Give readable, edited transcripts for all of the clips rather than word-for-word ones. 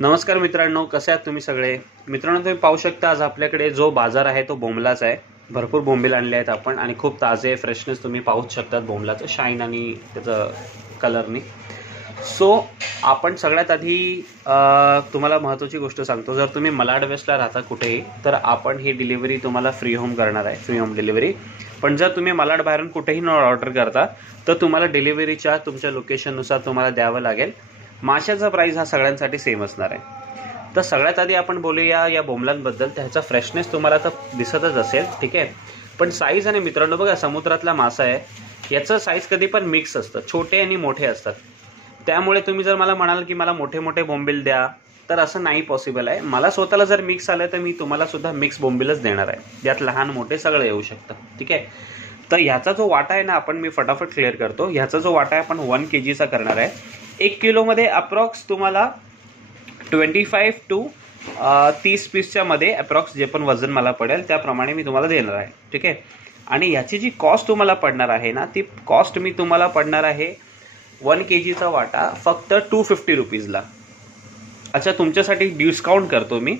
नमस्कार मित्रांनो, कसे आहात तुम्ही सगळे? मित्रांनो, तुम्ही पाहू शकता आज आपल्याकडे जो बाजार आहे तो बोंबलाचा आहे. भरपूर बोंबील आणले आहेत आपण आणि खूप ताजे फ्रेशनेस तुम्ही पाहूच शकतात बोंबलाचं शाईन आणि त्याचं कलरनी. सो आपण सगळ्यात आधी तुम्हाला महत्त्वाची गोष्ट सांगतो. जर तुम्ही मलाड वेस्टला राहता कुठेही तर आपण ही डिलिव्हरी तुम्हाला फ्री होम करणार आहे, फ्री होम डिलिव्हरी. पण जर तुम्ही मलाड बाहेरून कुठेही न ऑर्डर करता तर तुम्हाला डिलिव्हरीच्या तुमच्या लोकेशननुसार तुम्हाला द्यावं लागेल. माशाचा प्राईस हा सगळ्यांसाठी सेम असणार आहे. तर सगळ्यात आधी आपण बोलूया या बोंबलांबद्दल. त्याचा फ्रेशनेस तुम्हाला तर दिसतच असेल, ठीक आहे. पण साईज आणि मित्रांनो बघा, समुद्रातला मासा आहे, याचं साईज कधी पण मिक्स असतं, छोटे आणि मोठे असतात. त्यामुळे तुम्ही जर मला म्हणाल की मला मोठे मोठे बोंबील द्या तर असं नाही पॉसिबल आहे. मला स्वतःला जर मिक्स आलं तर मी तुम्हाला सुद्धा मिक्स बोंबीलच देणार आहे, यात लहान मोठे सगळे येऊ शकतं, ठीक आहे. तर ह्याचा जो वाटा आहे ना, आपण मी फटाफट क्लिअर करतो. ह्याचा जो वाटा आहे आपण 1 kgचा करणार आहे. 1 किलोमध्ये अप्रॉक्स तुम्हाला 25 to 30 पीसच्या मध्ये अप्रॉक्स जे पण वजन मला पडेल त्याप्रमाणे मी तुम्हाला देणार आहे, ठीक आहे. आणि ह्याची जी कॉस्ट तुम्हाला पडणार आहे ना, ती कॉस्ट मी तुम्हाला पडणार आहे 1 kgचा वाटा फक्त 250 रुपीजला. अच्छा, तुमच्यासाठी डिस्काउंट करतो मी.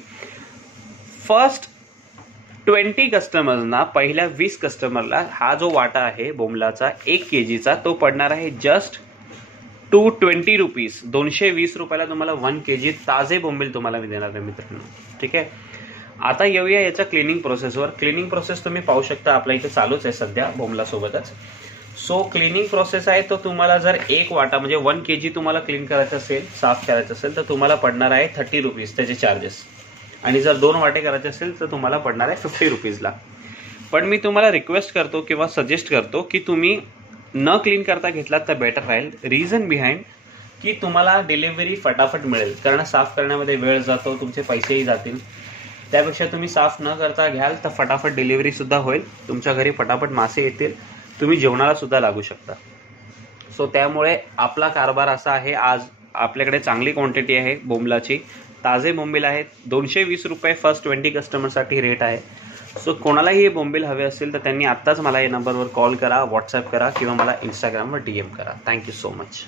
फर्स्ट 20 कस्टमर्सना, पहिल्या 20 कस्टमरला हा जो वाटा आहे बोंबलाचा 1 kgचा तो पडणार आहे जस्ट 220 रुपीज. 220 रुपयाला तुम्हाला 1 kg ताजे बोंबील तुम्हाला मी देणार आहे मित्रांनो, ठीक आहे. आता येऊया याच्या क्लिनिंग प्रोसेसवर. क्लिनिंग प्रोसेस तुम्ही पाहू शकता आपल्या इथे चालूच आहे सध्या बोंबलासोबतच. सो क्लिनिंग प्रोसेस आहे तो तुम्हाला जर एक वाटा म्हणजे 1 kg तुम्हाला क्लीन करायचं असेल, साफ करायचं असेल तर तुम्हाला पडणार आहे 30 रुपीज त्याचे चार्जेस. आणि जर 2 वाटे करायचे असेल तर तुम्हाला पडणार आहे 50 रुपीजला. पण मी तुम्हाला रिक्वेस्ट करतो किंवा सजेस्ट करतो की तुम्ही न क्लीन करता घेतलात तर बेटर राहील. रिझन बिहाइंड की तुम्हाला डिलिव्हरी फटाफट मिळेल, कारण साफ करण्यामध्ये वेळ जातो, तुमचे पैसेही जातील. त्यापेक्षा तुम्ही साफ न करता घ्याल तर फटाफट डिलिव्हरीसुद्धा होईल, तुमच्या घरी फटाफट मासे येतील, तुम्ही जेवणाला सुद्धा लागू शकता. सो त्यामुळे आपला कारभार असा आहे. आज आपल्याकडे चांगली क्वांटिटी आहे बोंबलाची, ताजे बोंबील आहेत. 220 रुपये फर्स्ट 20 कस्टमरसाठी रेट आहे. सो कोणालाही हे बोंबील हवे असेल तर त्यांनी आत्ताच मला या नंबरवर कॉल करा, व्हॉट्सॲप करा किंवा मला इंस्टाग्रामवर DM करा. Thank you so much.